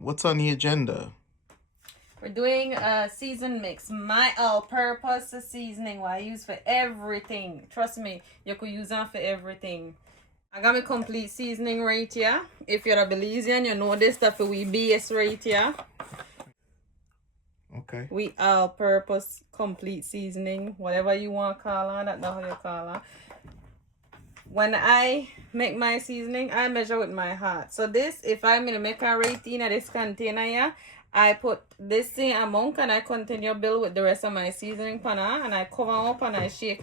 What's on the agenda? We're doing a season mix. My all-purpose seasoning what I use for everything. Trust me, you could use that for everything. I got my complete seasoning right here. If you're a Belizean, you know this stuff we base right here. Okay. We all-purpose complete seasoning. Whatever you want to call on, that's not how you call it. When I make my seasoning, I measure with my heart. So this, if I'm going to make a right in this container here, I put this same amount and I continue build with the rest of my seasoning pan and I cover up and I shake.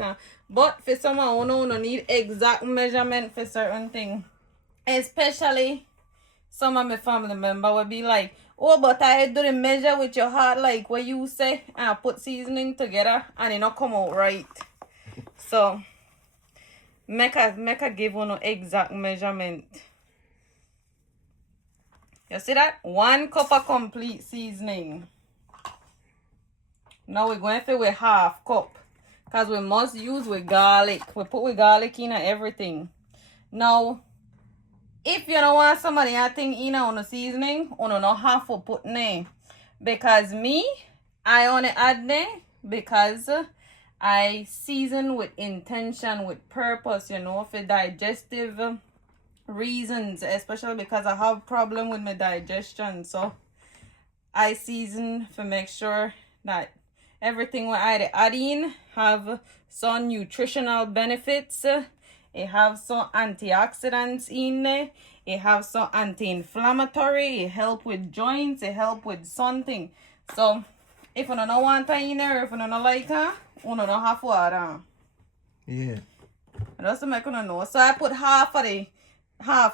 But for someone who don't need exact measurement for certain things, especially some of my family member will be like, oh, but I do the measure with your heart like what you say, and I put seasoning together and it not come out right. So make a give one exact measurement. You see that? 1 cup of complete seasoning. Now we're going for with half cup. Because we must use with garlic. We put with garlic in everything. Now, if you don't want somebody I think in on the seasoning, you don't have to put name. Because me, I only add name because I season with intention, with purpose, you know, for digestive reasons, especially because I have problem with my digestion. So I season for make sure that everything what I add in have some nutritional benefits. It have some antioxidants in there. It have some anti-inflammatory. It help with joints. It help with something. So if you don't want that in there, if you don't like her, you don't have to add her. Yeah. Just to make you know. So I put half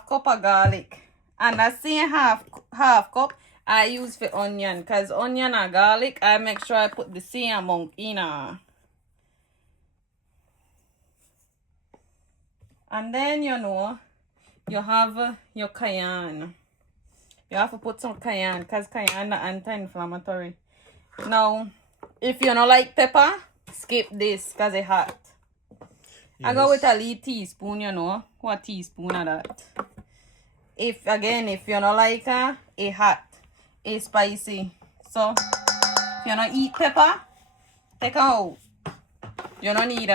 cup of garlic. And that same half cup I use for onion. Because onion and garlic, I make sure I put the same amount in her. And then, you know, you have your cayenne. You have to put some cayenne because cayenne is anti-inflammatory. Now, if you don't like pepper, skip this because it's hot. Yes. I go with a little teaspoon, you know. What teaspoon of that? If you don't like it hot, it's spicy. So, if you don't eat pepper, take it out. You don't need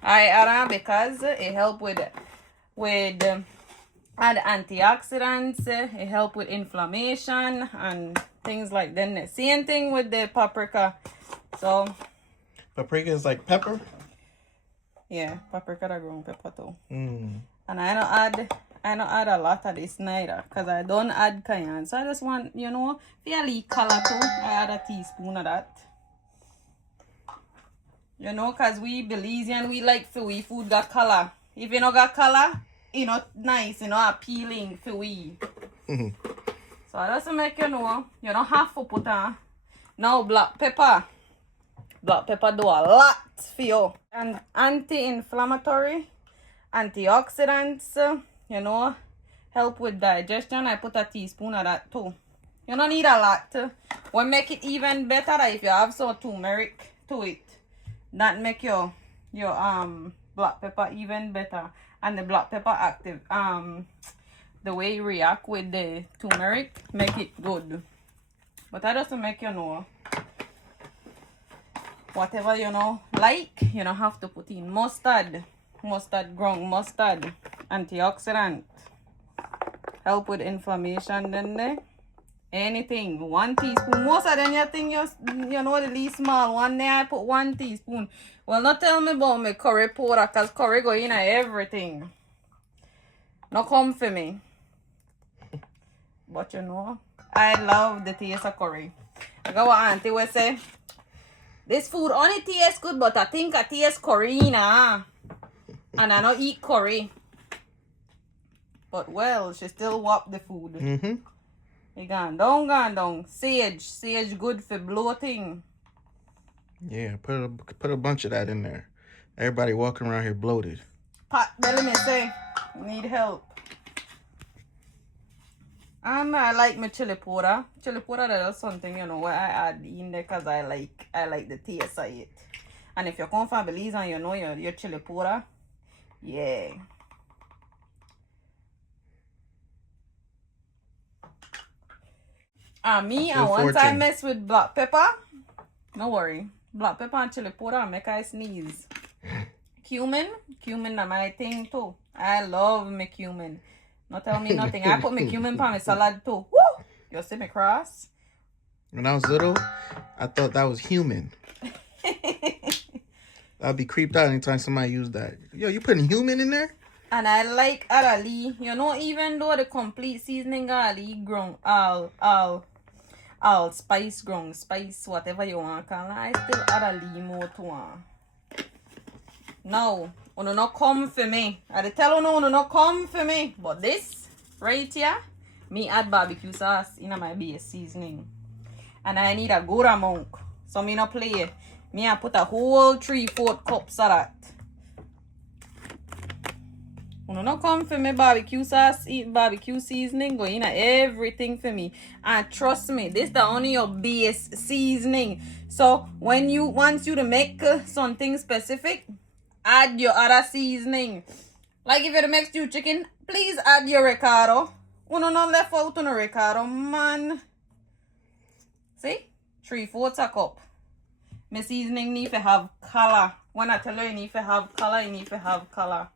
I add because it help with add antioxidants. It help with inflammation and things like that. Same thing with the paprika. So paprika is like pepper? Yeah, paprika are ground pepper too. And I don't add a lot of this neither because I don't add cayenne. So I just want, you know, fairly color too. I add a teaspoon of that. You know, because we Belizean, we like for we food got color. If you not got color, it not nice, you know, appealing for we. So I just make you know, you don't have to put on. Now black pepper. Black pepper do a lot for you. And anti-inflammatory, antioxidants, you know, help with digestion. I put a teaspoon of that too. You don't need a lot. What make it even better if you have some turmeric to it. That make your black pepper even better. And the black pepper active the way it react with the turmeric make it good. But that doesn't make you know whatever you know like, you don't have to put in mustard, ground mustard, antioxidant, help with inflammation. Then anything 1 teaspoon. Most of them you think you know the least small one there I put 1 teaspoon. Well, not tell me about my curry powder because curry go in everything. No come for me. But you know, I love the taste of curry. I got what auntie will say. This food only tastes good, but I think I taste curry now. And I don't eat curry. But well, she still whop the food. It gone down. Sage good for bloating. Yeah, put a bunch of that in there. Everybody walking around here bloated. Pot belly me say, need help. And I like my chili powder. Chili powder that is something, you know, where I add in there because I like the taste of it. And if you come from Belize and you know your chili powder, yeah. Me, Still and once 14. I mess with black pepper, no worry. Black pepper and chili powder make I sneeze. Cumin na my thing too. I love me cumin. Not tell me nothing. I put me cumin on my salad too. Woo! You see me cross? When I was little, I thought that was human. I'd be creeped out anytime somebody used that. Yo, you putting human in there? And I like Ali. You know, even though the complete seasoning Ali ground, all spice ground, spice, whatever you want to call it, I still add Ali more to one. No, you not come for me. I tell you not come for me. But this right here, me add barbecue sauce in my base seasoning. And I need a good amount. So me not play it. Me I put a whole 3/4 cups of that. You not come for me barbecue sauce, eat barbecue seasoning, go in everything for me. And trust me, this the only your base seasoning. So once you to make something specific, add your other seasoning. Like if you to make stew chicken, please add your Ricardo. You not left out on a Ricardo, man. See? 3/4 a cup. My seasoning need to have color. When I tell you need to have color, you need to have color.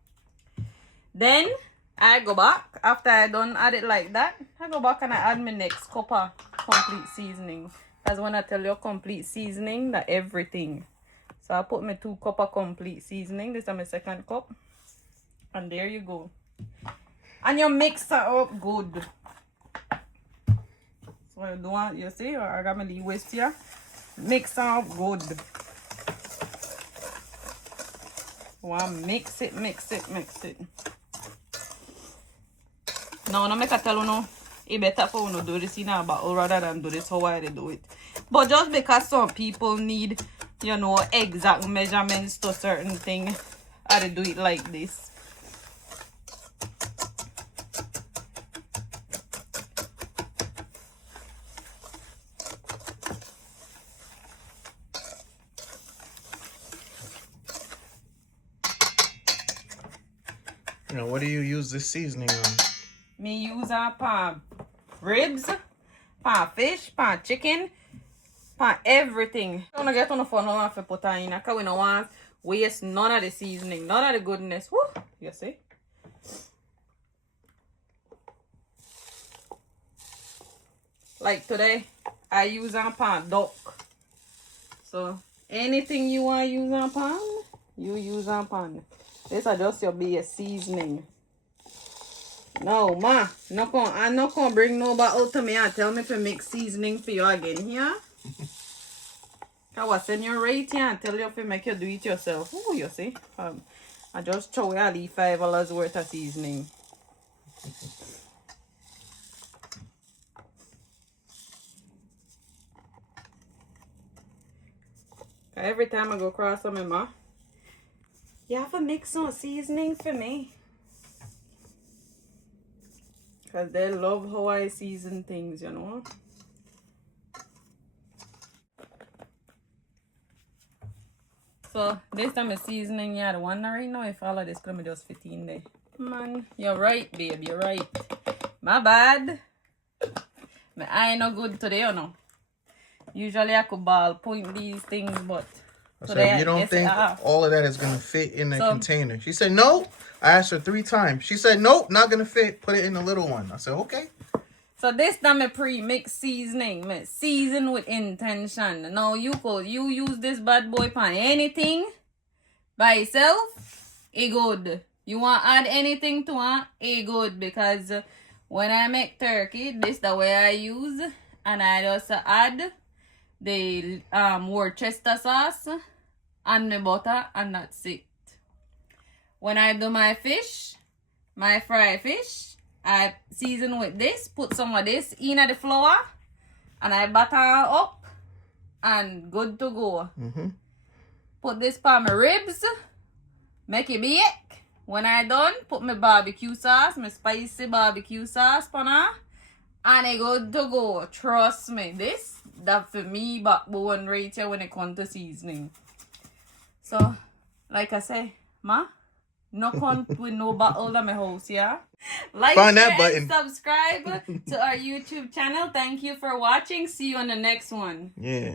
Then I go back after I done add it like that. I go back and I add my next cup of complete seasoning. That's when I tell you complete seasoning, that everything. So I put my 2 cup of complete seasoning. This is my second cup. And there you go. And you mix it up good. So you do you see, I got my little waist here. Mix it up good. Mix it. Now, no make I tell you no, it's better for you to do this in a bottle rather than do this how I do it. But just because some people need, you know, exact measurements to certain things, I do it like this. You know, what do you use this seasoning on? Me use pan ribs, pan fish, pan chicken, pan everything. I'm gonna get on the phone and put in because we don't want waste none of the seasoning, none of the goodness. Woo! You see? Like today, I use pan duck. So anything you want to use on pan, you use on pan. This is just your base seasoning. No, ma, I'm not gonna bring nobody out to me and tell me to make seasoning for you again here. I was send you right here and tell you to make you do it yourself. Oh, you see? I just throw away $5 worth of seasoning. Every time I go across some ma, you have to make some seasoning for me. Because they love how I season things, you know. So, this time of seasoning, yeah, the one right now, if all of this could be just 15 there. Man, you're right, babe, you're right. My bad. My eye no good today, you know. Usually I could ball point these things, but today you don't think all of that is going to fit in the container? She said, no. I asked her 3 times. She said, nope, not going to fit. Put it in the little one. I said, okay. So this time my pre-mix seasoning. Me season with intention. Now you use this bad boy pan anything by itself, it good. You want to add anything to it, good. Because when I make turkey, this the way I use. And I just add the Worcester sauce and my butter, and that's it. When I do my fish, my fried fish, I season with this, put some of this in the flour, and I butter up, and good to go. Put this on my ribs, make it bake. When I done, put my barbecue sauce, my spicy barbecue sauce on her, and it good to go. Trust me, that for me backbone right here when it comes to seasoning. So, like I say, ma, No come with no bottle at my house, yeah? Like, Find share, that button. and subscribe to our YouTube channel. Thank you for watching. See you on the next one. Yeah.